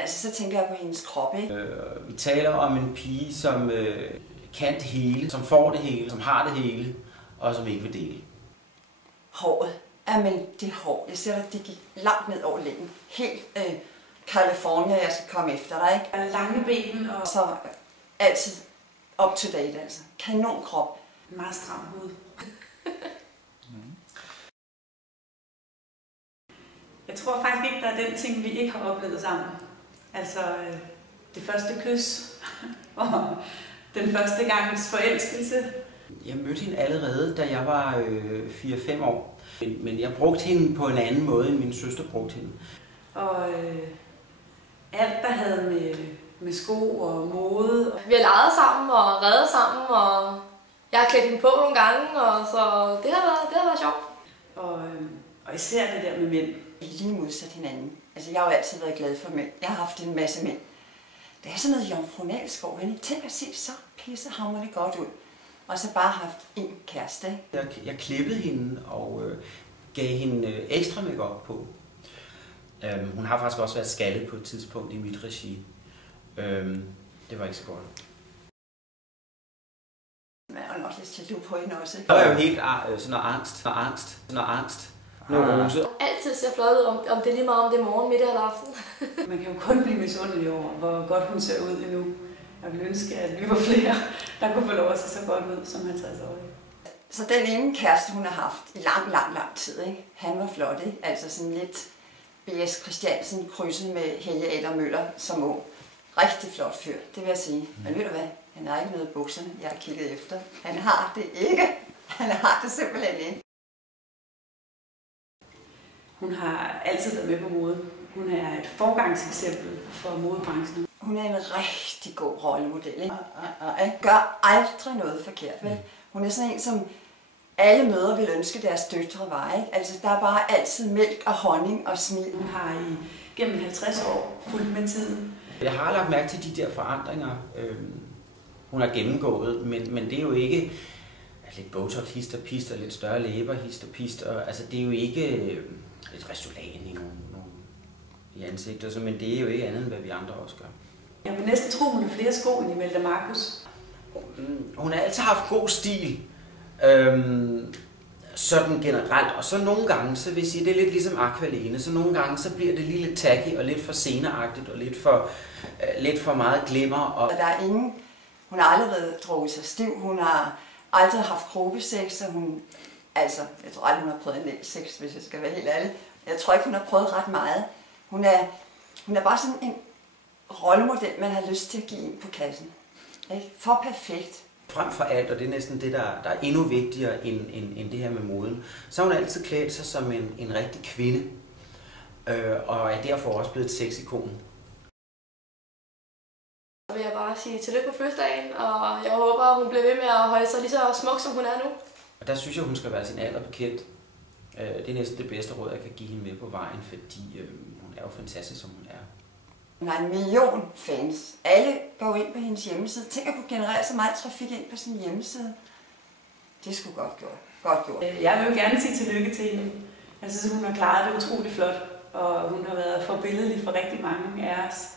Altså, så tænker jeg på hendes krop, ikke? Vi taler om en pige, som kan det hele, som får det hele, som har det hele, og som ikke vil dele. Håret. Jamen, det hår. Jeg ser at det gik langt ned over lægen. Helt California, jeg skal komme efter dig, ikke? Lange ben og så altid up to date, altså. Kanon krop. Meget stram hud. Jeg tror faktisk ikke, der er den ting, vi ikke har oplevet sammen. Altså det første kys og den første gangs forelskelse. Jeg mødte hende allerede, da jeg var 4-5 år. Men jeg brugte hende på en anden måde, end min søster brugte hende. Og alt, der havde med sko og mode. Vi har leget sammen og reddet sammen, og jeg har klædt hende på nogle gange, og så det har været sjovt. Og især det der med mænd. Lige modsat hinanden. Altså, jeg har jo altid været glad for mænd. Jeg har haft en masse mænd. Det er sådan noget jomfrunalskov, ikke? Tænk at se så pissehamrende godt ud. Og så bare haft en kæreste. Jeg klippede hende og gav hende ekstra makeup på. Hun har faktisk også været skaldet på et tidspunkt i mit regi. Det var ikke så godt. Man har også lidt jaloux på hende også, ikke? Der var jo helt sådan noget angst. Neurose. Altid ser flot ud, om det er lige meget om det er morgen, middag eller aften. Man kan jo kun blive misundelig over, hvor godt hun ser ud endnu. Jeg ville ønske, at vi var flere, der kunne få lov at se så godt ud som 50-årig. Så den ene kæreste, hun har haft i lang tid, ikke? Han var flot, ikke? Altså sådan lidt B.S. Christiansen krydset med Helge Adam Møller som ung. Rigtig flot fyr, det vil jeg sige. Men ved du hvad? Han har ikke noget i bukserne, jeg har kigget efter. Han har det ikke. Han har det simpelthen ikke. Hun har altid været med på mode. Hun er et forgangseksempel for modebranchen. Hun er en rigtig god rollemodel, ikke? Og gør aldrig noget forkert, vel? Hun er sådan en, som alle mødre vil ønske deres døtre var, ikke? Altså, der er bare altid mælk og honning og smil. Hun har gennem 50 år fulgt med tiden. Jeg har lagt mærke til de der forandringer, hun har gennemgået, men det er jo ikke lidt botox, hist og pist og lidt større læber, hist og pist. Altså, det er jo ikke lidt Restylane i ansigtet, men det er jo ikke andet, end hvad vi andre også gør. Jeg vil næsten tro, hun har flere sko end Imelda Marcus. Hun har altid haft god stil, sådan generelt. Og så nogle gange, så vil jeg sige, det er lidt ligesom Aqualene, så nogle gange, så bliver det lige lidt tacky og lidt for sceneagtigt og lidt for meget glimmer. Og der er ingen, hun har aldrig været drukket sig stiv, hun har aldrig haft gruppesex, og hun, altså, jeg tror aldrig, hun har prøvet analsex, hvis jeg skal være helt ærlig. Jeg tror ikke, hun har prøvet ret meget. Hun er bare sådan en rollemodel, man har lyst til at give ind på kassen. Ikke? For perfekt. Frem for alt, og det er næsten det, der er endnu vigtigere end det her med moden, så har hun altid klædt sig som en rigtig kvinde, og er derfor også blevet et sexikon. Så vil jeg bare sige tillykke på fødselsdagen, og jeg håber, at hun bliver ved med at holde sig lige så smuk, som hun er nu. Og der synes jeg, hun skal være sin alder bekendt. Det er næsten det bedste råd, jeg kan give hende med på vejen, fordi hun er jo fantastisk, som hun er. Hun har 1 million fans. Alle går ind på hendes hjemmeside. Tænk at kunne generere så meget trafik ind på sin hjemmeside. Det er sgu godt gjort. Jeg vil jo gerne sige tillykke til hende. Jeg synes, hun har klaret det utroligt flot, og hun har været forbilledlig for rigtig mange af os.